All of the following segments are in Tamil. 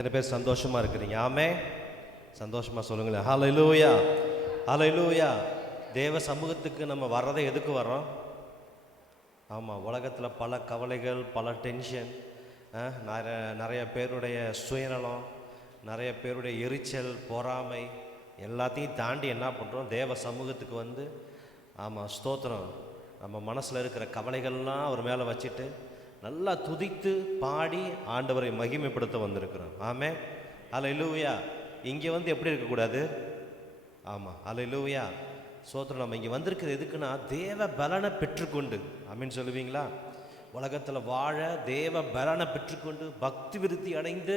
எத்தனை பேர் சந்தோஷமா இருக்கிறீங்க? ஆமே, சந்தோஷமா சொல்லுங்களேன். ஹல்லேலூயா, ஹல்லேலூயா. தேவ சமூகத்துக்கு நம்ம வர்றதை எதுக்கு வர்றோம்? ஆமாம், உலகத்தில் பல கவலைகள், பல டென்ஷன், நிறைய பேருடைய சுயநலம், நிறைய பேருடைய எரிச்சல், பொறாமை எல்லாத்தையும் தாண்டி என்ன பண்ணுறோம்? தேவ சமூகத்துக்கு வந்து ஆமாம், ஸ்தோத்திரம், நம்ம மனசில் இருக்கிற கவலைகள்லாம் அவர் மேலே வச்சுட்டு நல்லா துதித்து பாடி ஆண்டவரை மகிமைப்படுத்த வந்திருக்கிறோம். ஆமே, ஹல்லேலூயா. இங்கே வந்து எப்படி இருக்கக்கூடாது? ஆமாம், ஹல்லேலூயா, ஸ்தோத்திரம். நம்ம இங்கே வந்திருக்கிறது எதுக்குன்னா தேவ பலனை பெற்றுக்கொண்டு, ஆமீன் சொல்லுவீங்களா? உலகத்தில் வாழ தேவ பலனை பெற்றுக்கொண்டு பக்தி விருத்தி அடைந்து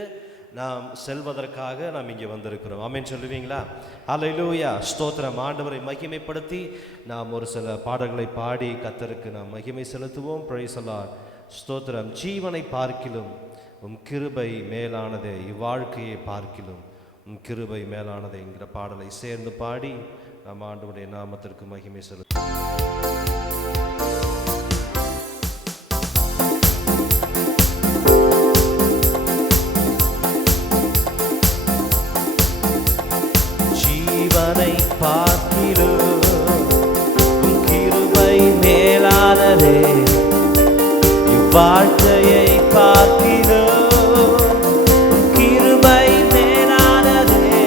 நாம் செல்வதற்காக நாம் இங்கே வந்திருக்கிறோம். ஆமீன் சொல்லுவீங்களா? ஹல்லேலூயா, ஸ்தோத்திரம். ஆண்டவரை மகிமைப்படுத்தி நாம் ஒரு சில பாடல்களை பாடி கர்த்தருக்கு நாம் மகிமை செலுத்துவோம். Praise the Lord. ஸ்தோத்திரம். ஜீவனை பார்க்கிலும் உம் கிருபை மேலானதே, இவ்வாழ்க்கையை பார்க்கிலும் உம் கிருபை மேலானதே என்கிற பாடலை சேர்ந்து பாடி நாம் ஆண்டவருடைய நாமத்திற்கு மகிமை செலுத்துவோம். ஜீவனை பார்க்கிலும் உம் கிருபை மேலானதே, வாழ்க்கையை பார்க்கிறோம் கிருபை மேலானதே.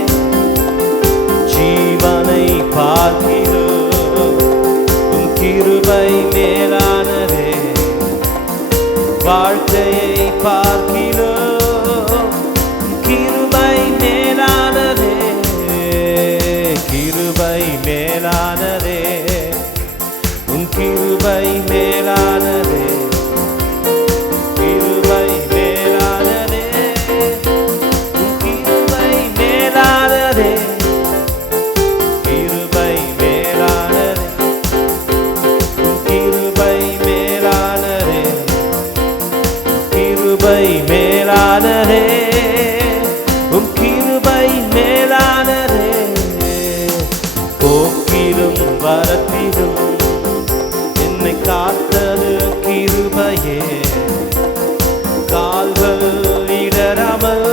ஜீவனை பார்க்கிறோம் உம் கிருபை மேலானதே, வாழ்க்கையை பார்க்கிறோம் கிருபை மேலானதே. கிருபை மேலானதே, உம் கிருபை மேலானதே, மேலானதே, உம் கிருபை மேலானதே. போக்கிலும் வரத்திலும் என்னை காத்தது கிருபையே, கால்கள் இடராமல்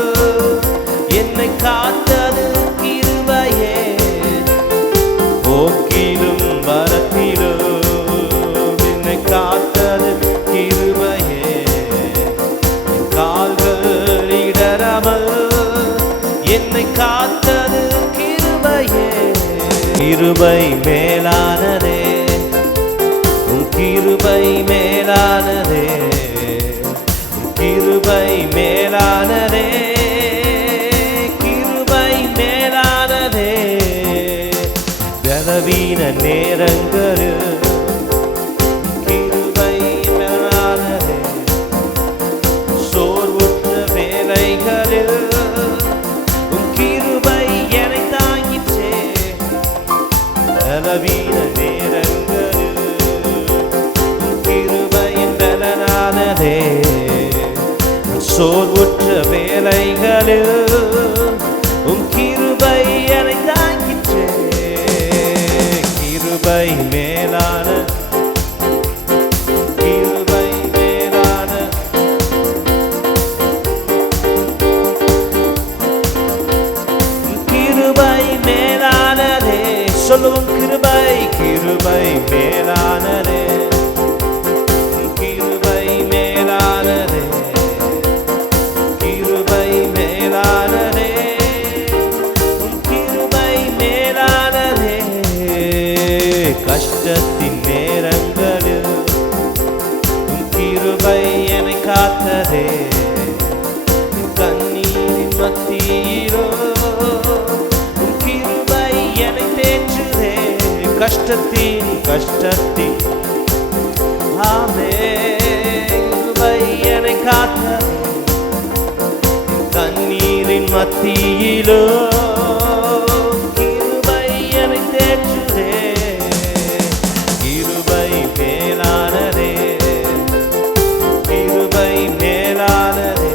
என்னை காத்தது கிருபையே. போக்கிலும் வரத்திலும் என்னை காத்தது கிருபையே, கால்கள் இடராமல் என்னை காத்தது கிருபையே. கிருபை மேலானதே, உம் கிருபை மேலானதே, உம் கிருபை மேலானதே, கிருபை மேலானதே. பலவீன நேரங்களில் கிருபை மேலானதே, சோர்வுற்ற வேளைகளில் உம் கிருபை என்னை தாங்கிற்றே. பலவீன நேரங்களில் உம் கிருபையின் பலனானதே, சோர்வுற்ற வேளைகளில் உம் கிருபை என்னை தாங்கிற்றே. கிருபை மேலான, கிருபை மேலான, கிருபை மேலானதே. சொல்லுவோம், கிருபை, கிருபை மேலானதே, கிருபை மேலானதே, கிருபை மேலானதே, கிருபை மேலானதே. கஷ்டத்தின் நேரங்களில் உம் கிருபை என்னை காத்ததே, கண்ணீரின் மத்தியிலோ உம் கிருபை என்னை தேற்றுதே. கஷ்டத்தின் கஷ்டத்தின் ஆமே, கிருபை என்னை காத்ததே, கண்ணீரின் மத்தியிலோ கிருபை என்னை தேற்றுதே. கிருபை மேலானதே, கிருபை மேலானதே,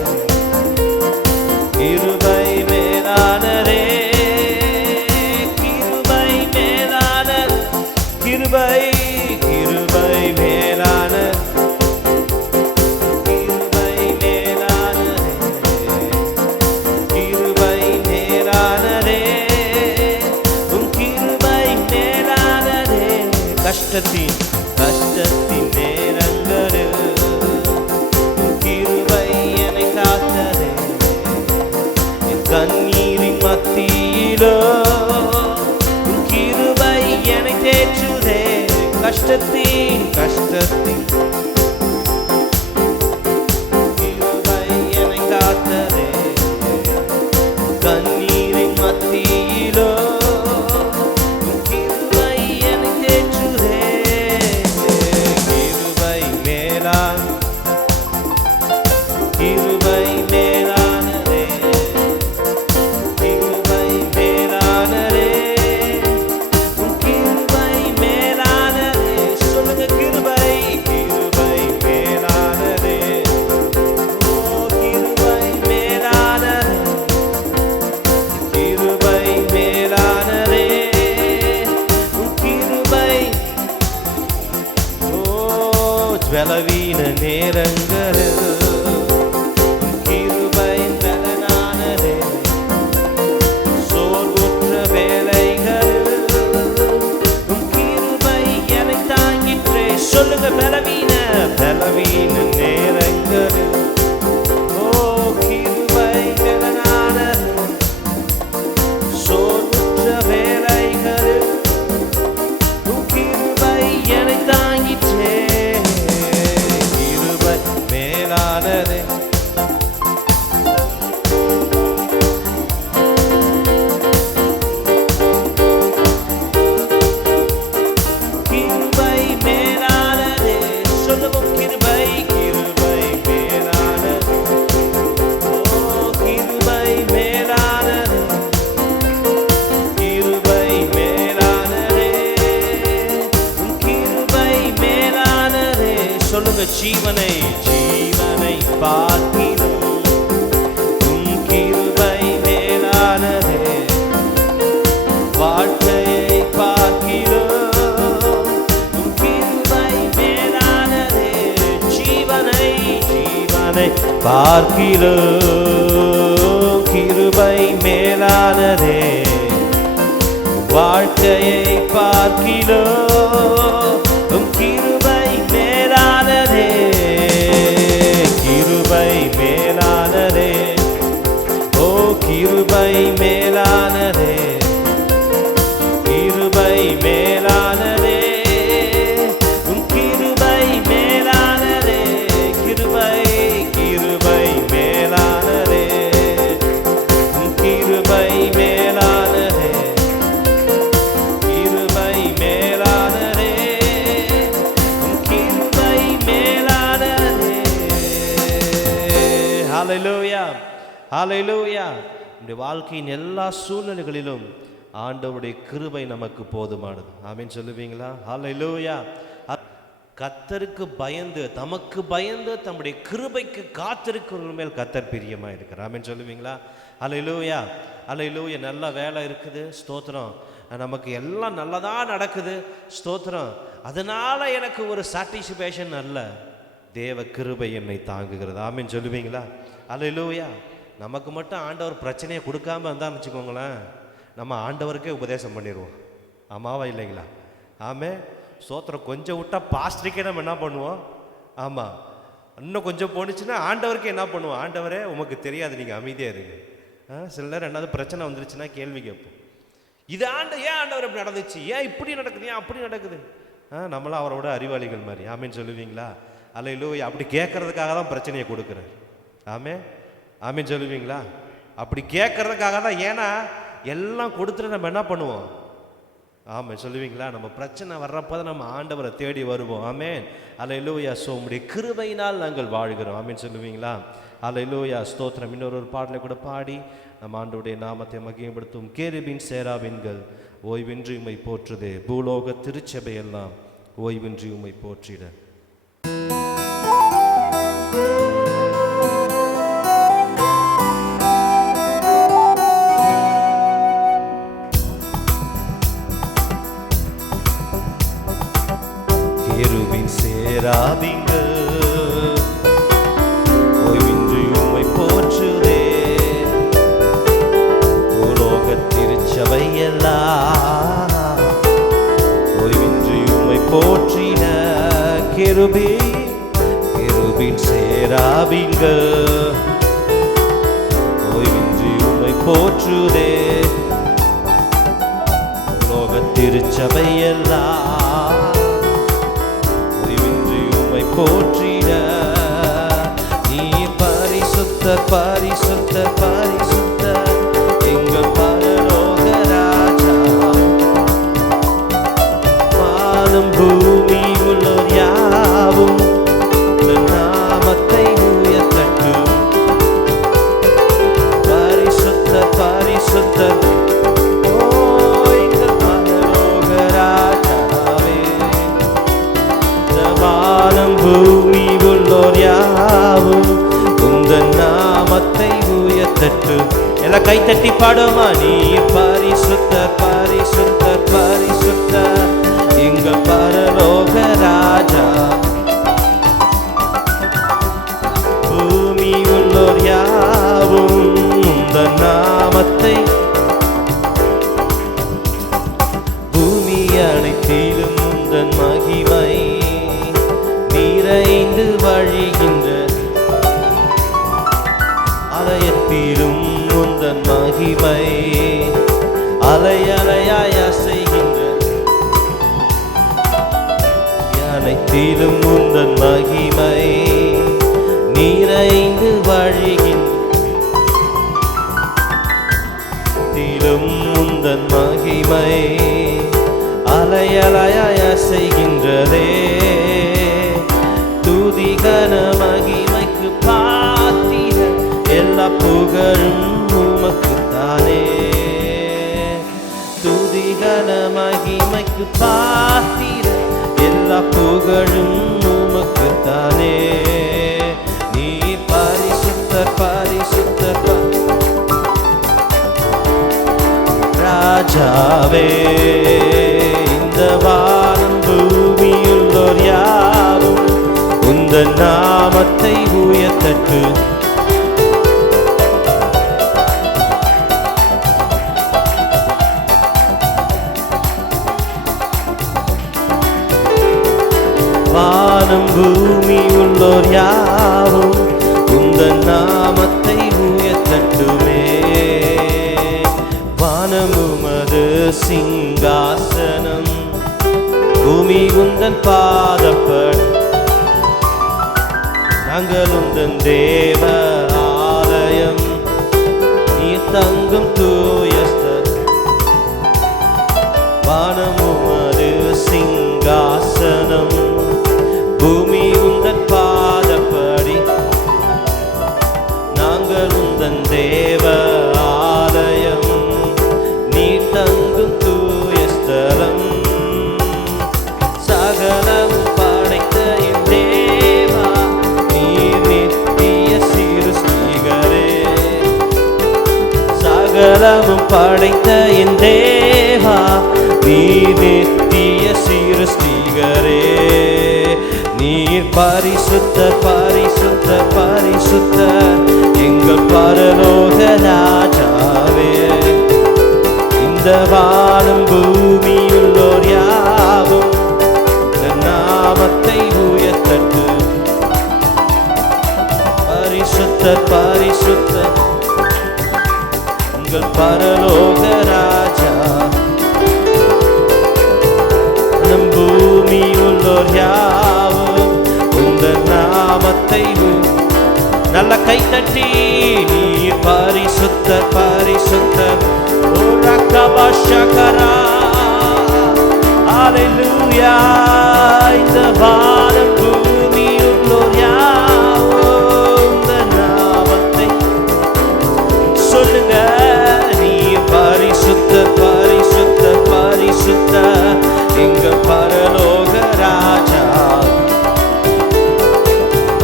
கிருபை மேலானதே, கிருபை மேலானதே. கிருபை, கிருபை மேலானதே, கிருபை மேலானதே, கஷ்டத்தின் கிருபை என்னை காத்ததே, கண்ணீரின் மத்தியிலோ கிருபை என்னை தேற்றுதே. கிருபை மேலான கிருபை மேலானதே, கிருபை மேலானதே, உன் கிருபை மேலானதே. சொல்லுங்க, கிருபை கிருபை மேலானதே. ஓ கிருபை மேலானதே, கிருபை மேலானதே, உன் கிருபை. ஓ பலவீன நேரங்களில் சொல்லுங்க, பலவீன நேரங்களில் ஓ கிருபை பலனானது, சோர்வுற்ற வேளைகளில் கிருபை என்னை தாங்கிற்றே. கிருபை மேலானது, சொல்லுங்க, ஜீவனை ஜீவனை பார்க்கிலும் உன் கிருபை மேலானதே, வாழ்க்கையை பார்க்கிலும் உன் கிருபை மேலானதே. ஜீவனை ஜீவனை பார்க்கிலும் கிருபை மேலானதே, வாழ்க்கையை பார்க்கிலும் உன் கிருபை மேலானதே. கிருபை மேலானதே, ஓ கிருபை மேலானதே, கிருபை மேலானதே, உன் கிருபை மேலானதே. கிருபை கிருபை மேலானதே, உன் கிருபை மேலானதே, கிருபை மேலானதே, உன் கிருபை மேலானதே. ஹல்லேலூயா, ஹல்லேலூயா. நம்முடைய வாழ்க்கையின் எல்லா சூழ்நிலைகளிலும் ஆண்டவருடைய கிருபை நமக்கு போதுமானது. ஆமென் சொல்லுவீங்களா? ஹல்லேலூயா. கர்த்தருக்கு பயந்து, தமக்கு பயந்து, தம்முடைய கிருபைக்கு காத்திருக்கிற மேல் கர்த்தர் பிரியமா இருக்கிறார். ஆமென் சொல்லுவீங்களா? ஹல்லேலூயா, ஹல்லேலூயா. நல்ல வேலை இருக்குது, ஸ்தோத்திரம். நமக்கு எல்லாம் நல்லதா நடக்குது, ஸ்தோத்திரம். அதனால எனக்கு ஒரு சாட்டிஸ்ஃபேக்ஷன் அல்ல, தேவ கிருபை என்னை தாங்குகிறது. ஆமென் சொல்லுவீங்களா? ஹல்லேலூயா. நமக்கு மட்டும் ஆண்டவர் பிரச்சனையை கொடுக்காம இருந்தான்னு வச்சுக்கோங்களேன், நம்ம ஆண்டவருக்கே உபதேசம் பண்ணிடுவோம். ஆமாவா இல்லைங்களா? ஆமே, ஸ்தோத்திரம். கொஞ்சம் விட்டா பாஸ்டருக்கே நம்ம என்ன பண்ணுவோம்? ஆமாம், இன்னும் கொஞ்சம் போணுச்சுன்னா ஆண்டவருக்கு என்ன பண்ணுவோம்? ஆண்டவரே உமக்கு தெரியாது, நீங்கள் அமைதியாக இருங்க. சில நேரம் என்னது பிரச்சனை வந்துருச்சுன்னா கேள்வி கேட்போம். இது ஏன் ஆண்டவர் இப்படி நடந்துச்சு, ஏன் இப்படி நடக்குது, ஏன் அப்படி நடக்குது? நம்மளாம் அவரோட அறிவாளிகள் மாதிரி. ஆமேன்னு சொல்லுவீங்களா? அல்லேலூயா. அப்படி கேட்கறதுக்காக தான் பிரச்சனையை கொடுக்குறார். ஆமே, ஆமேன்னு சொல்லுவீங்களா? அப்படி கேட்கறதுக்காக தான். ஏன்னா எல்லாம் கொடுத்துட்டு நம்ம என்ன பண்ணுவோம்? ஆமாம் சொல்லுவீங்களா? நம்ம பிரச்சனை வர்றப்போ தான் நம்ம ஆண்டவரை தேடி வருவோம். ஆமேன், அல்லேலூயா. ஸோ உம்முடைய கிருபையினால் நாங்கள் வாழ்கிறோம். ஆமேன் சொல்லுவீங்களா? அல்லேலூயா, ஸ்தோத்திரம். இன்னொரு பாடலை கூட பாடி நம்ம ஆண்டவருடைய நாமத்தை மகிமைப்படுத்தும். கேருபீன் சேராபீன்கள் ஓய்வின்றி உம்மை போற்றுதே, பூலோக திருச்சபையெல்லாம் ஓய்வின்றி உம்மை போற்றிட. கேருபீன் சேராபீன்கள் ஓய்வின்றி உம்மை போற்றுதே, பூலோக திருச்சபையெல்லாம் ஓய்வின்றி உம்மை போற்றின. கேருபீன் சேராபீன்கள் ஓய்வின்றி உம்மை போற்றுதே, பூலோக திருச்சபையெல்லாம் பரிசுத்தர் பரிசுத்தர் பரிசுத்தர் எங்கள் பரலோக ராஜா. வானம் பூமி உள்ளோர் யாவும் நாமத்தை உயர்த்தட்டும். பரிசுத்தர் பரிசுத்தர் எங்கள் பரலோக ராஜாவே. வானம் பூமி உள்ளோர் யாவும் உந்தன் நாமத்தை உயர்த்தட்டும். எல்லாம் கைத்தட்டி பாடுமா? நீ பரிசுத்தர் பரிசுத்தர் பரிசுத்தர் எங்கள் பரலோக ராஜா. பூமி உள்ளோர் யாவும் உந்தன் நாமத்தை, பூமி அனைத்திலும் உந்தன் மகிமை நிறைந்து வழிகின்ற, அலையத்திலும் உந்தன் மகிமை அலை அலையாய் அசைகின்ற, அனைத்திலும் உந்தன் மகிமை நிறைந்து வழிகின்ற, உந்தன் மகிமை அலை அலையாய் அசைகின்றதே. துதிகன மகிமைக்கு பாத்திர எல்லா புகழும் உமக்குத்தானே. துதிகன மகிமைக்கு பாத்திர எல்லா புகழும் உமக்குத்தானே. நீ பரிசுத்தர் பரிசுத்தர் ராஜாவே. இந்த வானம் பூமியுள்ளோர் யாவும் உந்தன் நாமத்தை உயர்த்தட்டு. வானம் பூமி உள்ளோர் யாவும் உந்தன் நாமத்தை உயர்த்தட்டுமே. வானமுமது சிங்காசனம், பூமி உந்தன் பாதப்பட், நாங்கள் உந்தன் தேவ ஆலயம், நீ தங்கும் தூயஸ்தர். வானமுமது சிங்காசனம், பூமி உந்தன் பாதப்படி, நாங்கள் உந்தன் தேவ ஆலயம், நீ தங்கும் தூயஸ்தலம். சகலம் படைத்த என் தேவா, நீர் நித்திய சிருஷ்டிகரே. சகலமும் படைத்த என் தேவா, நீர் நித்திய சிருஷ்டிகரே. நீர் பரிசுத்தர் பரிசுத்தர் பரிசுத்தர் எங்கள் பரலோக ராஜாவே. இந்த வானம் பூமியுள்ளோர் யாவும் நாமத்தை உயர்த்தட்டு. பரிசுத்தர் பரிசுத்தர் உங்கள் பரலோக ராஜா. நம் பூமியுள்ளோர் யாவும் உங்கள் நாமத்தை நல்ல கைத்தட்டி. நீ பரிசுத்தர் பரிசுத்தர் ரக்கபஷகரா. ஹல்லேலூயா. இந்த வானம் பூமியுள்ளோர் யாவும் உங்கள் நாமத்தை சொல்லுங்க. நீ பரிசுத்தர் பரிசுத்தர் பரிசுத்தர் எங்கள் பரலோக ராஜா.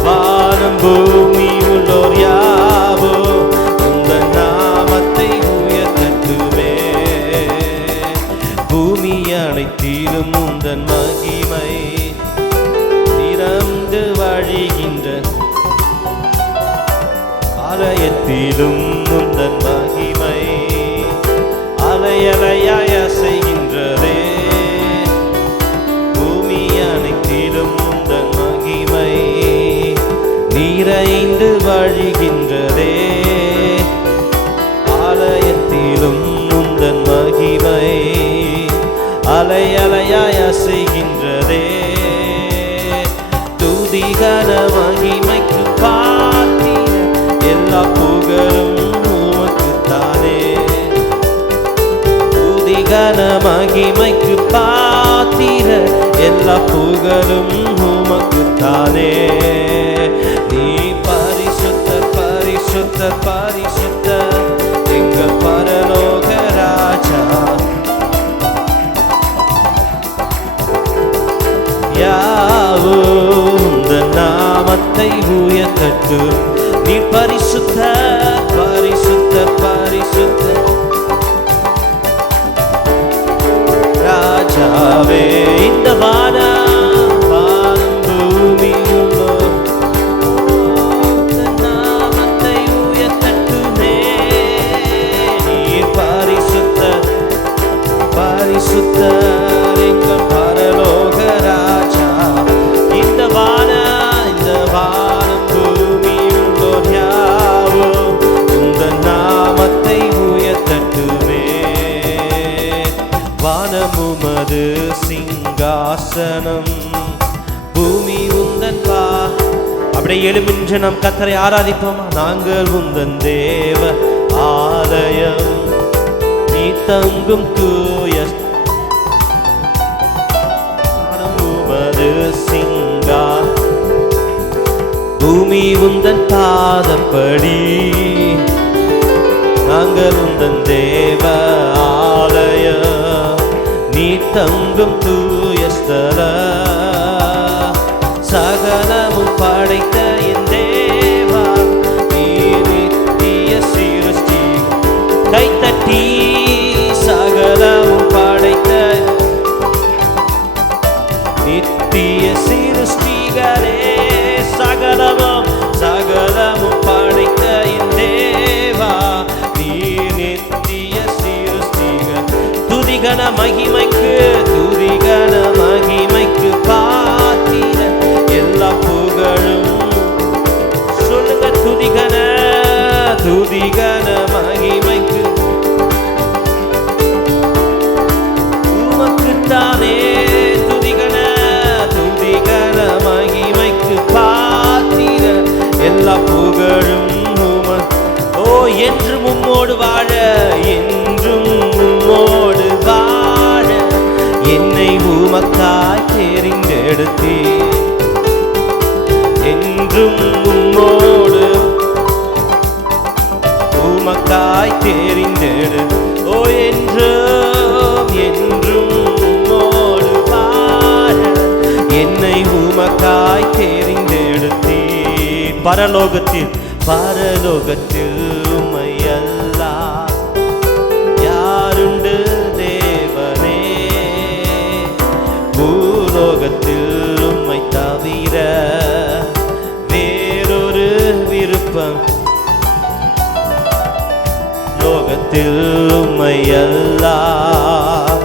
வானம் பூமி உள்ளோர் யாவோ உந்தன் நாமத்தை உயர்த்தட்டுமே. பூமி அனைத்திலும் உந்தன் மகிமை நிறந்து வழிகின்ற, ஆலயத்திலும் உந்தன் மகிமை அலை அலையாய் அசைகின்றதே. பூமி அனைத்திலும் உந்தன் மகிமை நிறைந்து வழிகின்றதே. ஆலயத்திலும் உந்தன் மகிமை அலை அலையாய் அசைகின்றதே. துதிகன மகிமைக்கு பாத்திர எல்லா கன மகிமைக்கு பாத்திர, எல்லா புகழும் உமக்குத்தானே. நீ பரிசுத்தர் பரிசுத்தர் பரிசுத்தர் எங்கள் பரலோக ராஜா. யாவும் நாமத்தை உயர்த்தட்டும். நீ பரிசுத்தர் பரிசுத்தர் பரிசுத்தர் ராஜாவே. இந்த வானம் பூமியுள்ளோ நாமத்தை உயர்த்தட்டுமே. நீ பரிசுத்தர் பரிசுத்தர் எங்கள் பரலோக ராஜா. இந்த வானம் பூமியுள்ளோர் யாவும் உந்தன் நாமத்தை உயர்த்தட்டுமே. வானமுமது சிங்காசனம், பூமி உந்தன் அப்படியே எழுமின்று நாம் கர்த்தரை ஆராதிப்போமா. நாங்கள் உந்தன் தேவ ஆலயம், நீ தங்கும் தூய வானமுமது சிங்கா, பூமி உந்தன் பாதப்படி. நாங்கள் உந்தன் தேவ ஆலயம், நீ தங்கும் தூய ஸ்தலம். சகலமும் படைத்த என் தேவா, நீ நித்திய சிருஷ்டி. கைத்தட்டி சகலமும் படைத்த நித்திய சிருஷ்டிகரே. சகலமும் சகலமும் படைத்த என் தேவா, நீ நித்திய சிருஷ்டிகர். துதிகன மகிமைக்கு துதிகன மகிமைக்கு பாத்திர, எல்லா புகழும் சொல்லுங்க. துதிகன துதிகன மகிமைக்கு உமக்குத்தானே. துதிகன துதிகன மகிமைக்கு பாத்திர, எல்லா புகழும் உமக்கு. ஓ என்றும் உம்மோடு வாழ, என்றும் உம்மோடு வாழ, என்னை உமக்காய் தெரிந்தெடுத்தீர். என்றும் உம்மோடு உமக்காய் தெரிந்தெடு. ஓ என்றும் என்றும் உம்மோடு வாழ, என்னை உமக்காய் தெரிந்தெடுத்தீர். பரலோகத்தில் பரலோகத்தில் உம்மை அல்லால் யாருண்டு தேவனே. பூலோகத்தில் உம்மை தவிர வேறொரு விருப்பம். லோகத்தில் உம்மை அல்லால்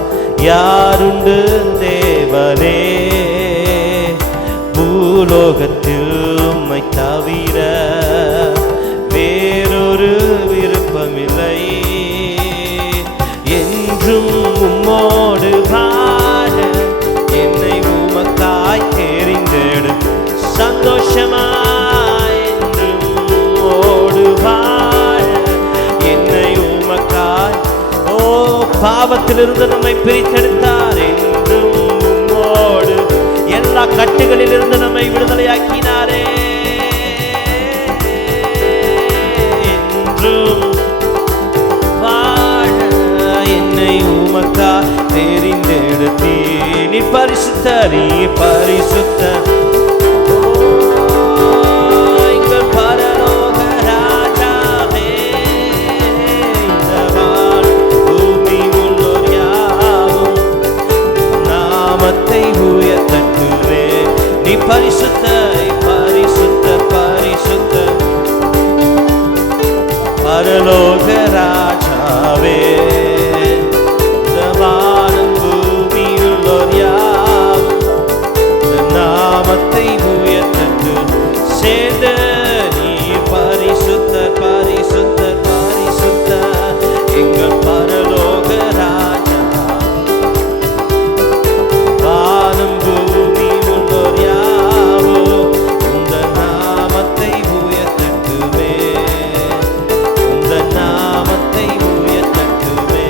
யாருண்டு தேவனே. பூலோகத்தில் உம்மை தவிர வேறொரு விருப்பமில்லை. என்றும் உம்மோடு வாழ, என்னை உமக்காய் தெரிந்தெடு. சந்தோஷமாய் என்றும் உம்மோடு வாழ, என்னை உமக்காய். ஓ பாவத்திலிருந்து நம்மை பிரித்தெடுத்தார். என்றும் உம்மோடு எல்லா கட்டுகளிலிருந்து நம்மை விடுதலையாக்கினாரே. என்றும் வாழ, என்னை உமக்கா தெரிந்தெடுத்தீ. நீ பரிசுத்த நீ பரிசுத்த எங்கள் பரலோக ராஜாவே. இந்த பூமி உள்ளோர் யாவும் நாமத்தை உயர்த்தட்டுவே. நீ பரிசுத்த பரிசுத்த பரிசுத்த பரலோக ராஜாவே. வானம் பூமியுள்ளோர் யாவும் நாமத்தை உயர்த்தட்டு. சேர்ந்து நீ பரிசுத்த பரிசுத்த பரிசுத்த எங்கள் பரலோக ராஜா. வானம் பூமியுள்ளோர் யாவும் உந்த நாமத்தை உயர்த்தட்டுமே. உந்த நாமத்தை உயர்த்தட்டுமே.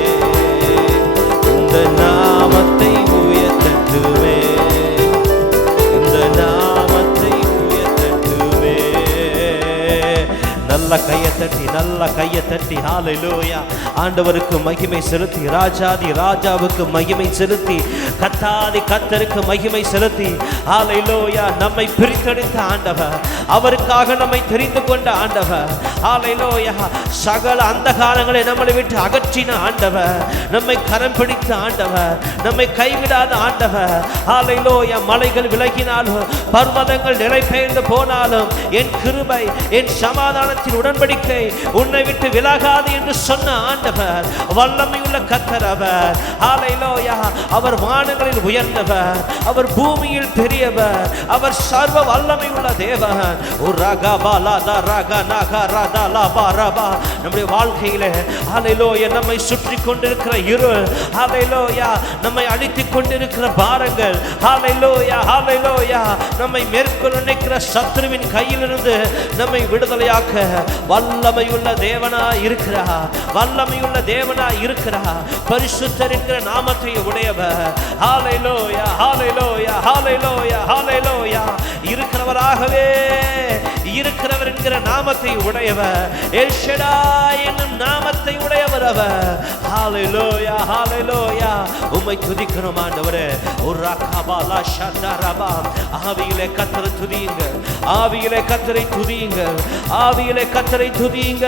ஹalleluya. ஆண்டவருக்கு மகிமை செலுத்தி, ராஜாதி ராஜாவுக்கு மகிமை செலுத்தி, கர்த்தாதி கர்த்தருக்கு மகிமை செலுத்தி, ஹalleluya. நம்மை பிரித்தெடுத்த ஆண்டவர், அவருக்காக நம்மை தெரிந்து கொண்ட ஆண்டவர், ஹalleluya. சகல அந்தகாரங்களை நம்மை விட்டு அகற்றின ஆண்டவர், நம்மை கரம் பிடித்த ஆண்டவர், நம்மை கைவிடாத ஆண்டவர், ஹalleluya. மலைகள் விலகினாலும், பர்வதங்கள் நிலை பெயர்ந்து போனாலும், என் கிருபை, என் சமாதானத்தின் உடன்படிக்கை உன்னை விட்டு விலகாது என்று சொன்ன ஆண்டவர், வல்லமையுள்ள கர்த்தர் அவர், ஹalleluya. அவர் வானங்களில் உயர்ந்தவர், அவர் பூமியில் பெரியவர், அவர் சர்வ வல்லமையுள்ள தேவன். நம்முடைய வாழ்க்கையில ஹalleluya நம்மை சுற்றி கொண்டிருக்கிற இருள், ஹalleluya நம்மை அழித்துக் கொண்டிருக்கிற பாரங்கள், ஹalleluya ஹalleluya நம்மை மேற்கொள்ள நினைக்கிற சத்துருவின் கையிலிருந்து நம்மை விடுதலையாக்க வல்லமையுள்ள தேவனாய் இருக்கிறார், வல்லமையுள்ள தேவனாய் இருக்கிறார். பரிசுத்தர் என்கிற நாமத்தை உடையவர், ஹalleluya ஹalleluya ஹalleluya ஹalleluya. இருக்கிறவராகவே இருக்கிறவர் என்கிற நாமத்தை உடையவர், எல் ஷடாய் என்னும் நாமத்தை உடையவர் அவர், ஹalleluya ஹalleluya. உம்மை துதிக்கிறோம் ஆண்டவரே. உர்ரகபாலா ஷதரபா. ஆவியிலே கர்த்தரை துதியுங்க, ஆவியிலே கர்த்தரை துதியுங்க, ஆவியிலே கர்த்தரை துதியுங்க.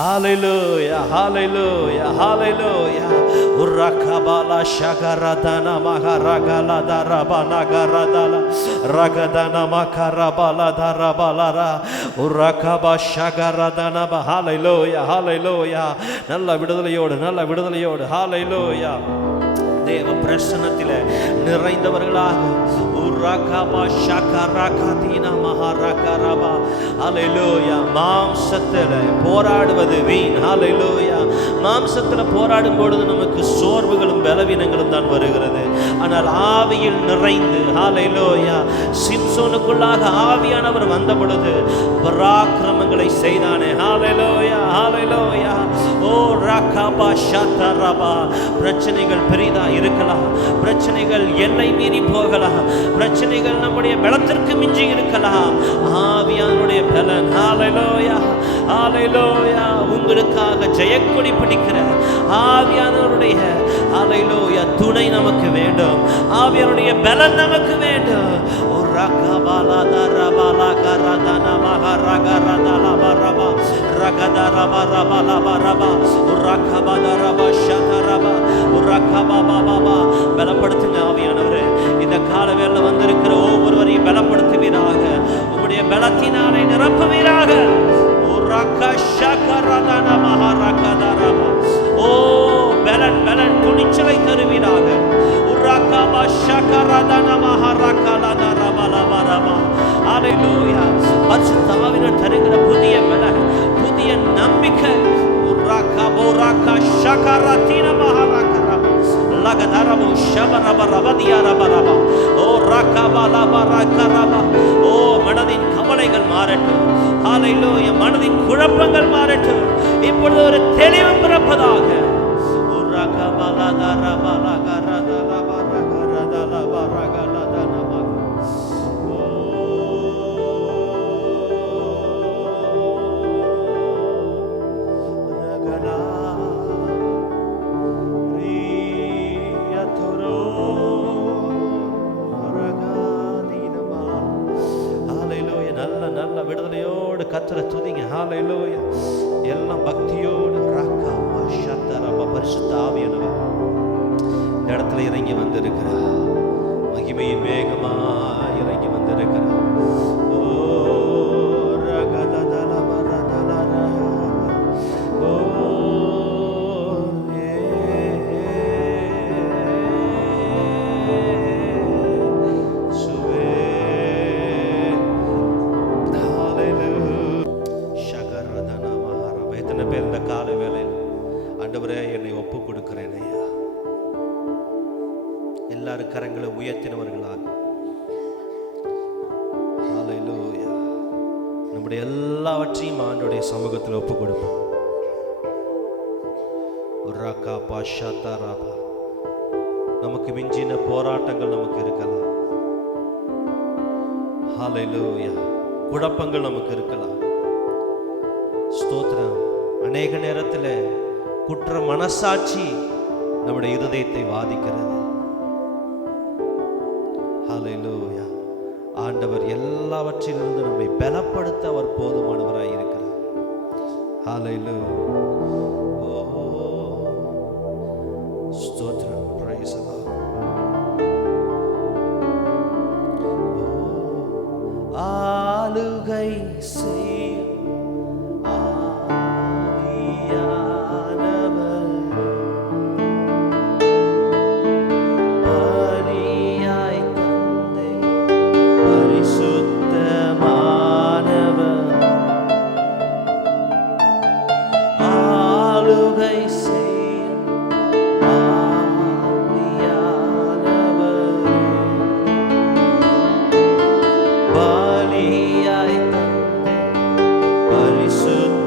ஹalleluya ஹalleluya ஹalleluya. உர்ரகபாலா ஷகரதனா மகரகலா தரபனா கரதலா ரகதனா மகரபலா தரபலரா உர்ரகபா ஷகரதனா. ஹalleluya ஹalleluya. நல்ல விடுதலையோடு, நல்ல விடுதலையோடு, ஹalleluya. தேவ பிரசன்னத்திலே நிறைந்தவர்களாக மாம்சத்தில் போராடுவது வீண், ஹalleluya. மாம்சத்தில் போராடும் பொழுது நமக்கு சோர்வுகளும் பலவீனங்களும் தான் வருகிறது. ஆனால் ஆவியில் நிறைந்து, ஹalleluya, சிம்சோனுக்குள்ளாக ஆவியானவர் வந்த பொழுது பராக்கிரமங்களை செய்தானே, ஹalleluya ஹalleluya. ஓ ரகபா ஷதரபா. பிரச்சனைகள் பெரிதா இருக்கலாம், பிரச்சனைகள் எல்லை மீறி போகலாம், பிரச்சனைகள் நம்முடைய பலத்திற்கு மிஞ்சி இருக்கலாம். ஆவியானுடைய பலன், ஹalleluya ஹalleluya, உங்களுக்காக ஜெயக்கொடி பிடிக்கிற ஆவியானவருடைய, ஹalleluya, துணை நமக்கு வேண்டும், ஆவியானுடைய பலன் நமக்கு வேண்டும். ரகபாலா தரபாலா கரதனா மகரகரதலா பரபா ரகதரபா ரபலா பரபா ரகபதரபா ஷதரபா ரகபபபபா. பலப்படுத்துங்க ஆவியானவரே. இந்த காலவேளையில் வந்திருக்கிற ஒவ்வொருவரையும் பலப்படுத்துவீராக, உம்முடைய பலத்தினாலே நிரப்புவீராக. ரகஷகரதனா மகரகதரபா. ஓ பலன் பலன் துணிச்சலை தருவீராக. ரகபா ஷகரதனா மகரகலதரபலபரபா. ஹalleluya. பரிசுத்த ஆவியானவர் தருகிற புதிய பலன், புதிய நம்பிக்கை. ரகபோ ரகஷகரதினா மகரகரபா லகதரபோ ஷபரபரபதியரபரபா. ஓ ரகபலபரகரபா. ஓ மனதின் கவலைகள் மாறட்டும், ஹalleluya. மனதின் குழப்பங்கள் மாறட்டும். இப்பொழுது ஒரு தெளிவு பிறப்பதாக. நல்ல நல்ல விடுதலையோடு கர்த்தரை துதிங்க, ஹalleluya. எல்லாம் பக்தியோடு. பரிசுத்த ஆவியானவர் இந்த இடத்துல இறங்கி வந்திருக்கிறார், மகிமையின் வேகமா இறங்கி வந்திருக்கிறார். ஓ ரகததல வரதலர. ஓ சுவே ஹalleluya. ஷகரதன மஹரப. எத்தனை பேர் இந்த கால வேளையில் ஆண்டவரே என்னை ஒப்பு கொடுக்கிறேன் ஐயா. எல்லாரும் கரங்களை உயர்த்தினவர்களாக, ஹalleluya, நம்முடைய எல்லாவற்றையும் ஆண்டவருடைய சமூகத்தில் ஒப்பு கொடுப்போம். நமக்கு மிஞ்சின போராட்டங்கள் நமக்கு இருக்கலாம், ஹalleluya, குழப்பங்கள் நமக்கு இருக்கலாம். ஸ்தோத்திரம். அநேக நேரத்தில் குற்ற மனசாட்சி நம்முடைய இருதயத்தை வாதிக்கிறது. ஹல்லேலூயா. ஆண்டவர் எல்லாவற்றிலிருந்து நம்மை பலப்படுத்த அவர் போதுமானவராய் இருக்கிறார். ஹல்லேலூயா. ஸ்தோத்திரம். Praise the Lord. ஆளுகை செய்யும் ஆவியானவர் பலியாய் தந்தை பரிசுத்தமானவர் ஆளுகை செய்யும் ஆவியானவர் பலியாய் தந்தை பரிசுத்தமானவர்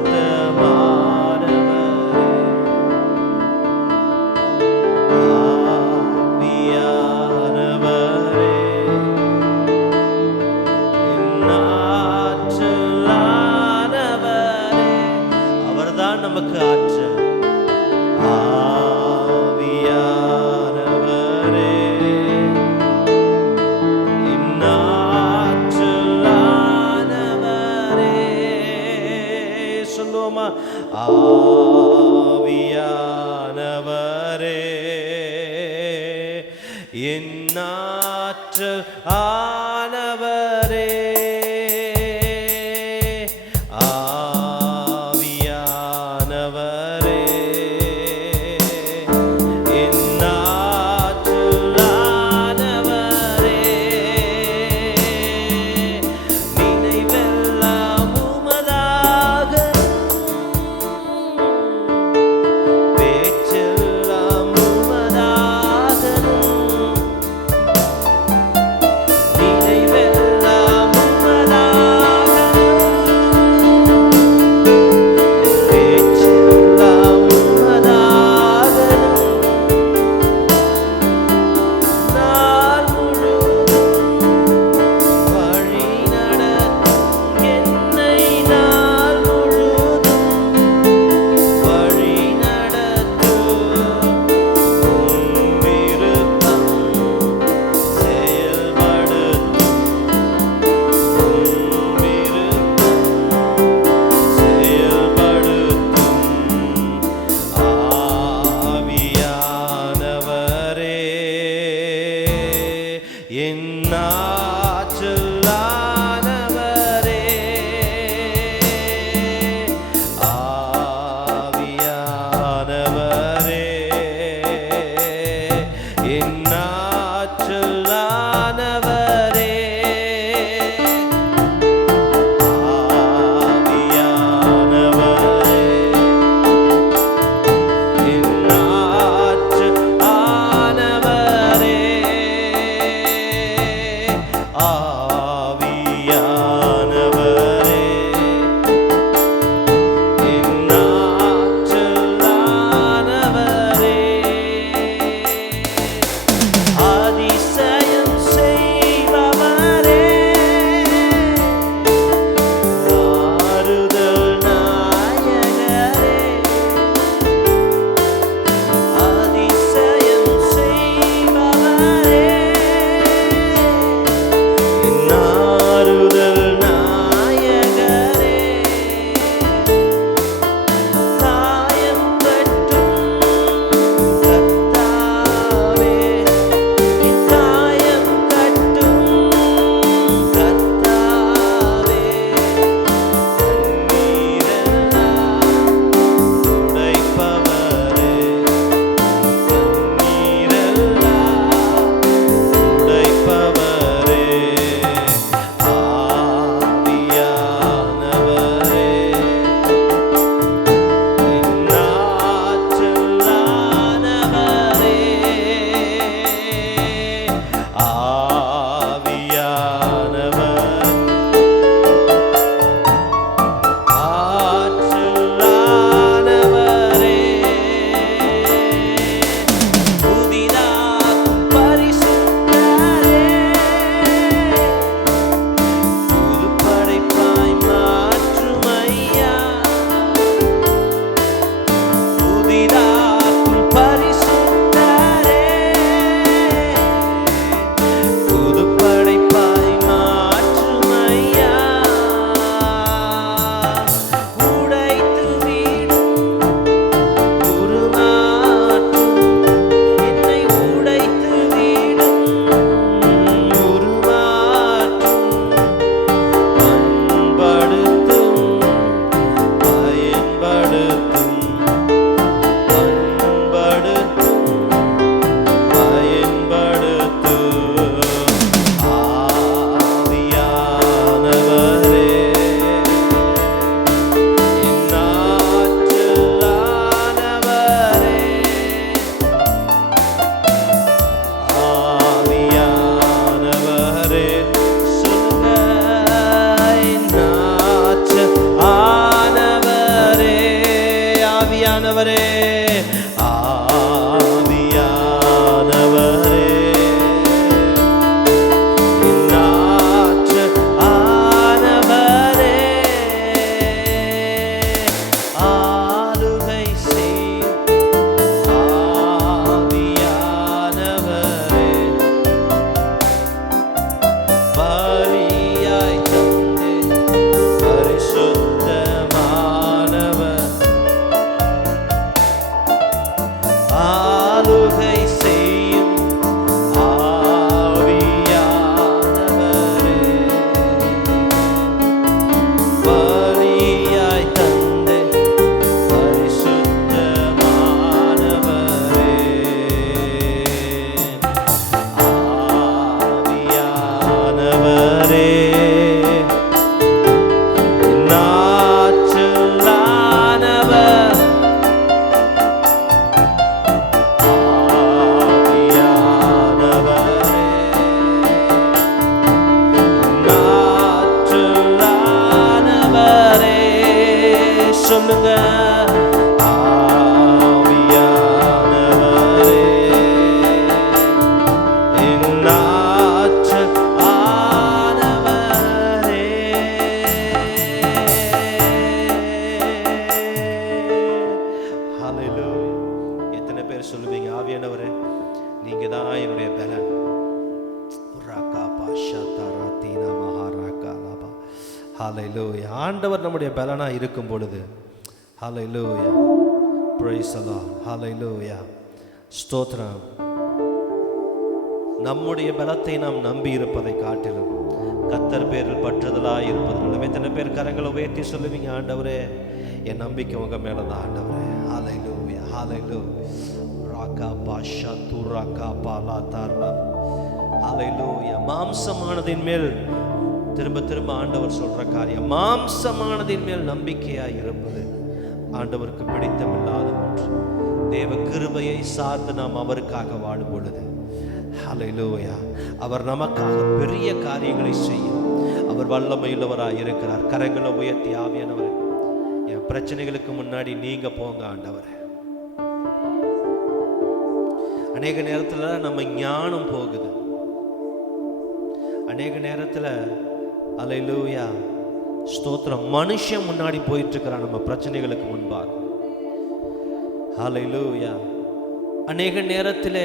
ஆவியானவரே ஆற்றலானவரே. அவர்தான் நமக்கு ஆற்றல். ஆவியானவரே ஆற்றலானவரே. சொல்லுவோமா? ஆவியானவரே என்னாற்றல் ஆனவரே ஆவியானவரே என்னாற்றலானவரே நினைவெல்லாம் உமதாகணும் பேச்செல்லாம் உமதாகணும் புதிதாக்கும் பரிசுத்தரே, புதுப்படைப்பாய் மாற்றும் ஐயா. உடைத்து வீடும் உருமாற்றும், என்னை உடைத்து வீடும் உருமாற்றும், பண்படுத்தும் பயன்படுத்தும், பண்படுத்தும் பயன்படுத்தும். ஆவியானவரே, என் ஆற்றலானவரே, ஆவியானவரே, சொல்லுங்க. என் ஆற்றலானவரே, ஆவியானவரே, ஆவியானவரே, என் ஆற்றலானவரே, ஆளுகை செய்யும் ஆவியானவரே, பலியாய் தந்தே பரிசுத்தமானவர், ஆளுகை செய்யும் ஆவியானவரே, பலியாய் தந்தே பரிசுத்தமானவரே, ஆவியானவரே, என் ஆற்றலானவர், ஆவியானவரே, என் ஆற்றலானவரே, சொல்லுங்க. ஆவியானவரே, என் ஆற்றலானவரே. ஹல்லேலூயா. எத்தனை பேர் சொல்லுவீங்க, ஆவியானவரே நீங்க தான் என்னுடைய பலன். ஹல்லேலூயா. ஆண்டவர் நம்முடைய பலனா இருக்கும் பொழுது, ஹல்லேலூயா, பிரைஸ் தி லார்ட், ஹல்லேலூயா, ஸ்தோத்திரம். நம்முடைய பலத்தை நாம் நம்பி இருப்பதை காட்டிலும் கர்த்தர் பேரில் பற்றுதலாய் இருப்பது. எத்தனை பேர் கரங்களை உயர்த்தி சொல்லுவீங்க, ஆண்டவரே என் நம்பிக்கை உங்க மேலதான் ஆண்டவரே. ஹல்லேலூயா, ஹல்லேலூயா. ராகா பாஷா துராகா பாலா தாரா. ஹல்லேலூயா. மாம்சமானதின் மேல் திரும்ப திரும்ப ஆண்டவர் சொல்ற காரியம், மாம்சமானதின் மேல் நம்பிக்கையாய் இருப்பது ஆண்டவருக்கு பிடித்தமில்லாத ஒன்று. தேவ கிருபையை சார்ந்து நாம் அவருக்காக வாழும் பொழுது, ஹல்லேலூயா, அவர் நமக்காக பெரிய காரியங்களை செய்யும். அவர் வல்லமையுள்ளவராய் இருக்கிறார். கரங்களை உயர்த்தி, ஆவியானவர் என் பிரச்சனைகளுக்கு முன்னாடி நீங்க போங்க ஆண்டவரே. அநேக நேரத்துல நம்ம ஞானம் போகுது. அநேக நேரத்துல ஹல்லேலூயா, ஸ்தோத்திரம், மனுஷன் முன்னாடி போயிட்டு இருக்கிறான் நம்ம பிரச்சனைகளுக்கு முன்பாக. ஹல்லேலூயா. அநேக நேரத்தில்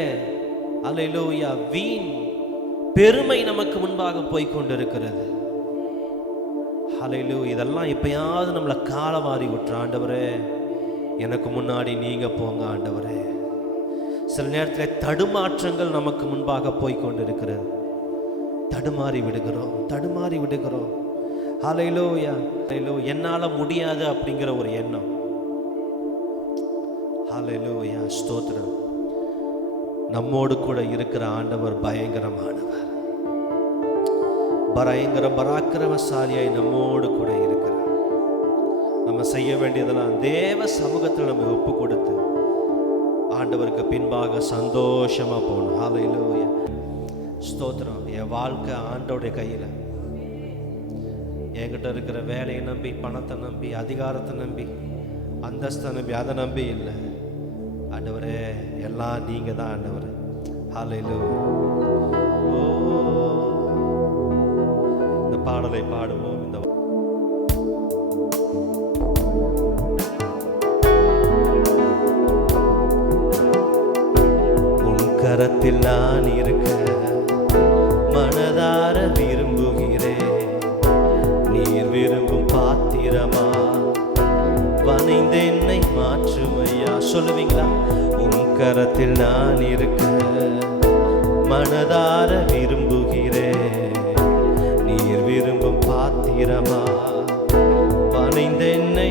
ஹல்லேலூயா வீண் பெருமை நமக்கு முன்பாக போய் கொண்டிருக்கிறது. ஹல்லேலூயா. இதெல்லாம் எப்பயாவது நம்மளை காலவாரி விட்டுற, ஆண்டவரே எனக்கு முன்னாடி நீங்க போங்க ஆண்டவரே. சில நேரத்தில் தடுமாற்றங்கள் நமக்கு முன்பாக போய் கொண்டிருக்கிறது. தடுமாறி விடுகிறோம். ஹல்லேலூயா, ஹல்லேலூயா. என்னால முடியாது அப்படிங்கிற ஒரு எண்ணம். ஹல்லேலூயா, ஸ்தோத்திரம். நம்மோடு கூட இருக்கிற ஆண்டவர் பயங்கரமானவர். பராக்கிரமசாலியாய் நம்மோடு கூட இருக்கிறார். நம்ம செய்ய வேண்டியதெல்லாம் தேவ சமூகத்தில் நம்ம ஒப்பு கொடுத்து ஆண்டவருக்கு பின்பாக சந்தோஷமா போகணும். ஹல்லேலூயா, ஸ்தோத்திரம். என் வாழ்க்கை ஆண்டவருடைய கையில். என்கிட்ட இருக்கிற வேலையை நம்பி, பணத்தை நம்பி, அதிகாரத்தை நம்பி, அந்தஸ்தை நம்பி, அதை நம்பி இல்லை ஆண்டவரே. எல்லாம் நீங்க தான் ஆண்டவர். ஹல்லேலூயா. ஓ, இந்த பாடலை பாடுவோம். இந்த கரத்தில் நான் இருக்க மனதார விரும்புகிறேன். நீர் விரும்பும் பாத்திரமா வனைந்து என்னை மாற்றுமையா. சொல்லுவீங்களா? உம் கரத்தில் நான் இருக்க மனதார விரும்புகிறேன். நீர் விரும்பும் பாத்திரமா வனைந்து என்னை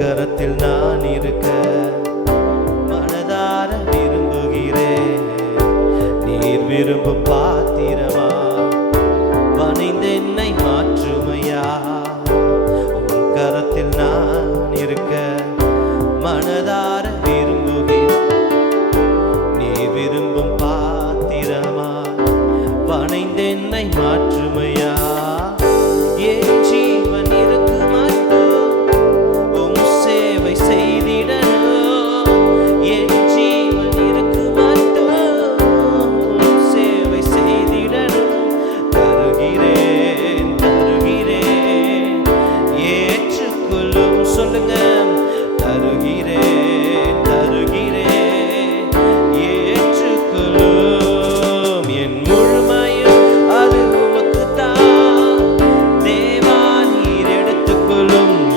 கரத்தில் நான் இருக்க மனதார விரும்புகிறேன். நீர் விரும்பும் பாத்திரமா வனைந்து என்னை மாற்றுமையா. உன் கரத்தில் நான் இருக்க மனதார விரும்புகிறேன். நீர் விரும்பும் பாத்திரமா வனைந்து என்னை மாற்றுமையா. என் ஜீவன் இருக்கு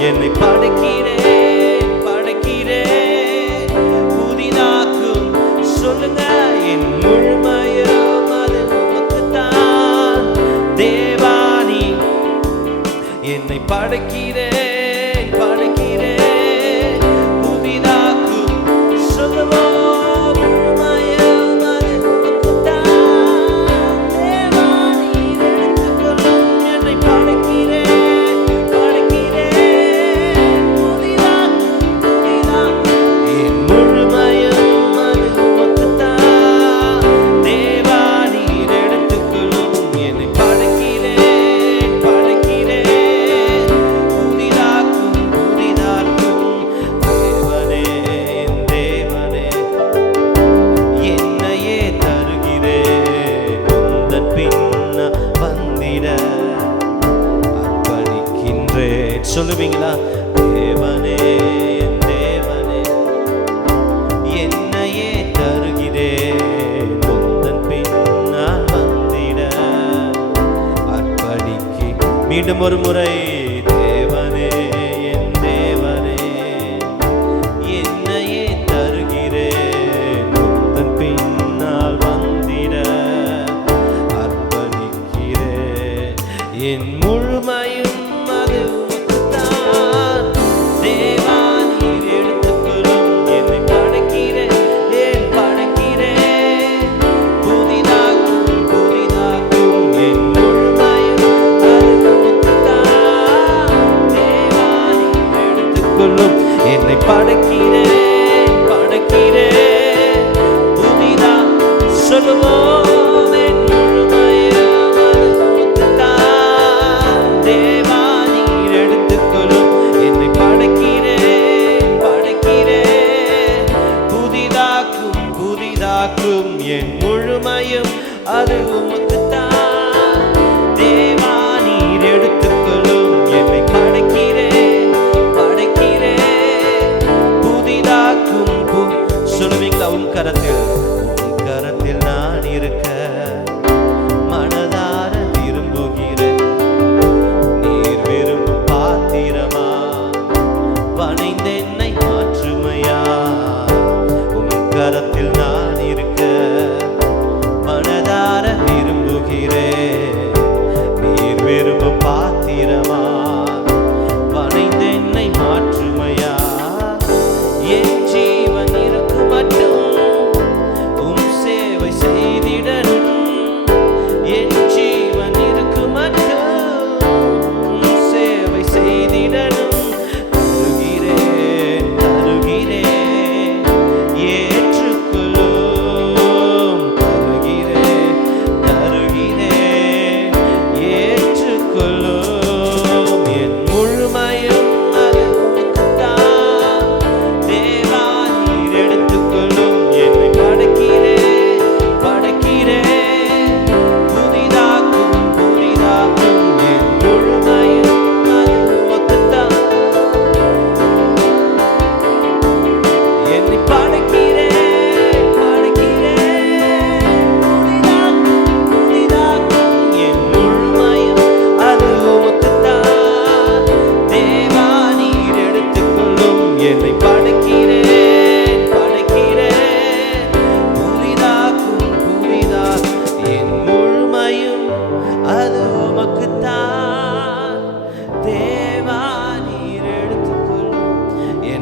என்னை படைக்கிறேன் படைக்கிறேன் புதிதாக்கும் சொல்லுவோம் முழுமையும் அது உமக்குத்தான். தேவா நீர் எடுத்துக்கொள்ளும். என்னை படைக்கிறேன் படைக்கிறேன் புதிதாக்கும் புதிதாக்கும் என் முழுமையும் அது உமக்குத்தான். தேவா நீர் எடுத்துக்கொள்ளும். என்னை படைக்கிறேன் படைக்கிறேன் சொல்லுவீங்களா? தேவனே என் தேவனே என்னையே தருகிறேன். உந்தன் பின்னால் வந்திட அர்ப்பணிக்கு. மீண்டும் ஒரு முறை. தேவனே என் தேவனே என்னையே தருகிறேன். உந்தன் பின்னால் வந்திட அர்ப்பணிக்கிறேன். என் முழுமையும் அது தேவா நீர் எடுத்துக்கொள்ளும். என்னை படைக்கிறேன் ஏன் படைக்கிறேன் புதிதாக்கும் புதிதாக்கும் என் முழுமையும் அது உமக்குத்தான். தேவா நீர் எடுத்துக்கொள்ளும். என்னை படைக்கிறேன் படைக்கிறேன் புதிதா சொல்லுவோம். என் முழுமையும் அது உமக்குத்தான். தேவா நீர் எடுத்துக்கொள்ளும். என்னை படைக்கிறேன் படைக்கிறேன் புதிதாக்கும் புதிதாக்கும் என் முழுமையும் அது உமக்குத்தான். தேவா நீர் எடுத்துக்கொள்ளும். என்னை படைக்கிறேன் படைக்கிறேன் புதிதாக்கும் சொல்லுவீங்களா? உன் கரத்தில் நான் இருக்க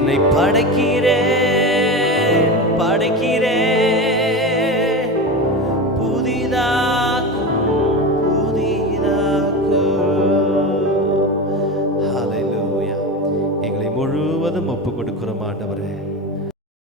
என்னை படைக்கிறேன்